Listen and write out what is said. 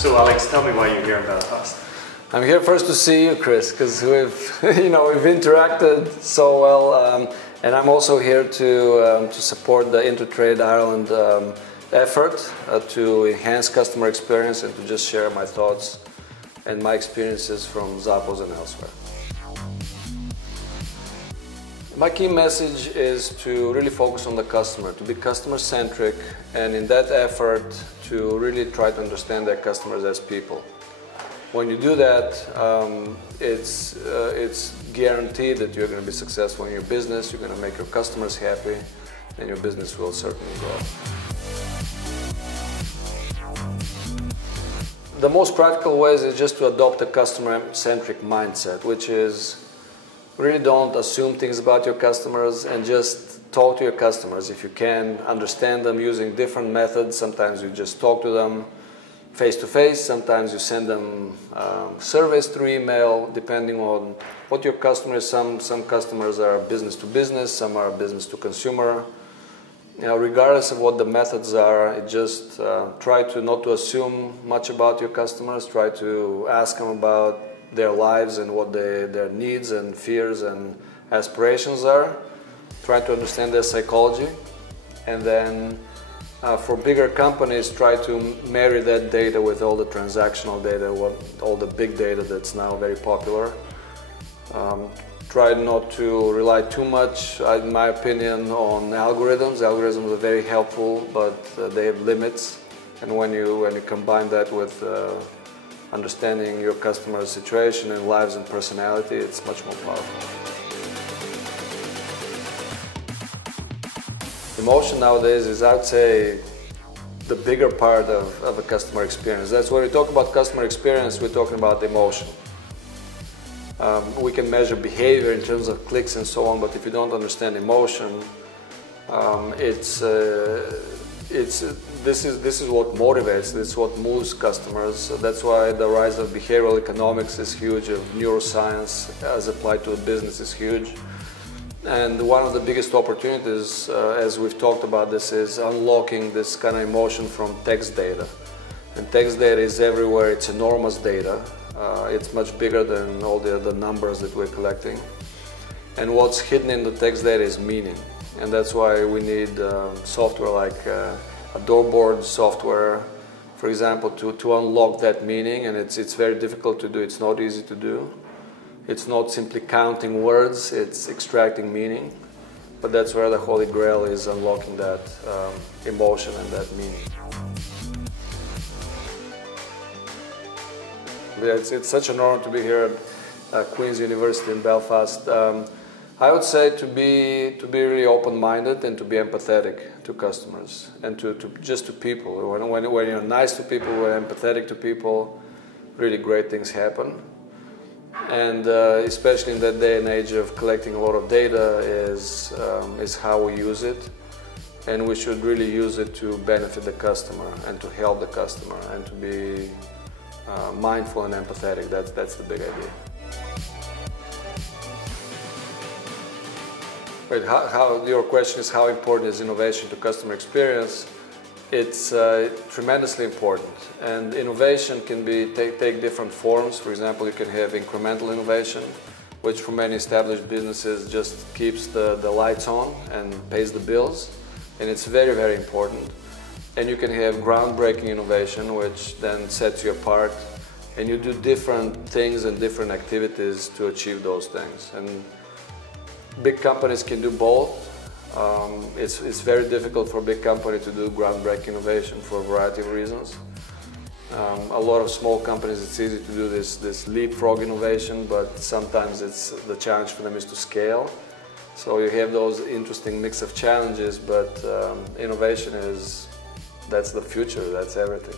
So Alex, tell me why you're here in Belfast. I'm here first to see you, Chris, because we've, we've interacted so well, and I'm also here to support the Intertrade Ireland effort to enhance customer experience and to just share my thoughts and my experiences from Zappos and elsewhere. My key message is to really focus on the customer, to be customer-centric, and in that effort to really try to understand their customers as people. When you do that, it's guaranteed that you're going to be successful in your business, you're going to make your customers happy, and your business will certainly grow. The most practical ways is just to adopt a customer-centric mindset, which is really don't assume things about your customers and just talk to your customers. If you can, understand them using different methods. Sometimes you just talk to them face-to-face, sometimes you send them surveys through email, depending on what your customers. Some customers are business-to-business, some are business-to-consumer. Regardless of what the methods are, just try to not to assume much about your customers, try to ask them about their lives and what their needs and fears and aspirations are. Try to understand their psychology, and then for bigger companies, try to marry that data with all the transactional data, all the big data that's now very popular. Try not to rely too much, in my opinion, on algorithms. Algorithms are very helpful, but they have limits, and when you combine that with understanding your customer's situation and lives and personality, it's much more powerful. Emotion nowadays is, I would say, the bigger part of a customer experience. That's when we talk about customer experience, we're talking about emotion. We can measure behavior in terms of clicks and so on, but if you don't understand emotion, this is what motivates, this is what moves customers. So that's why the rise of behavioral economics is huge, of neuroscience as applied to a business is huge. And one of the biggest opportunities, as we've talked about this, is unlocking this kind of emotion from text data. And text data is everywhere, it's enormous data. It's much bigger than all the other numbers that we're collecting. And what's hidden in the text data is meaning. And that's why we need software like a doorboard software, for example, to unlock that meaning. And it's very difficult to do, it's not easy to do. It's not simply counting words, it's extracting meaning. But that's where the Holy Grail is, unlocking that emotion and that meaning. It's such an honor to be here at Queen's University in Belfast. I would say to be really open-minded and to be empathetic to customers and just to people. When you're nice to people, when you're empathetic to people, really great things happen. And especially in that day and age of collecting a lot of data is how we use it. And we should really use it to benefit the customer and to help the customer and to be mindful and empathetic. That's the big idea. Wait, your question is how important is innovation to customer experience? It's tremendously important, and innovation can take different forms. For example, you can have incremental innovation, which for many established businesses just keeps the lights on and pays the bills, and it's very, very important. And you can have groundbreaking innovation, which then sets you apart, and you do different things and different activities to achieve those things. And big companies can do both. It's very difficult for a big company to do groundbreaking innovation for a variety of reasons. A lot of small companies, it's easy to do this leapfrog innovation, but sometimes the challenge for them is to scale. So you have those interesting mix of challenges, but innovation that's the future, that's everything.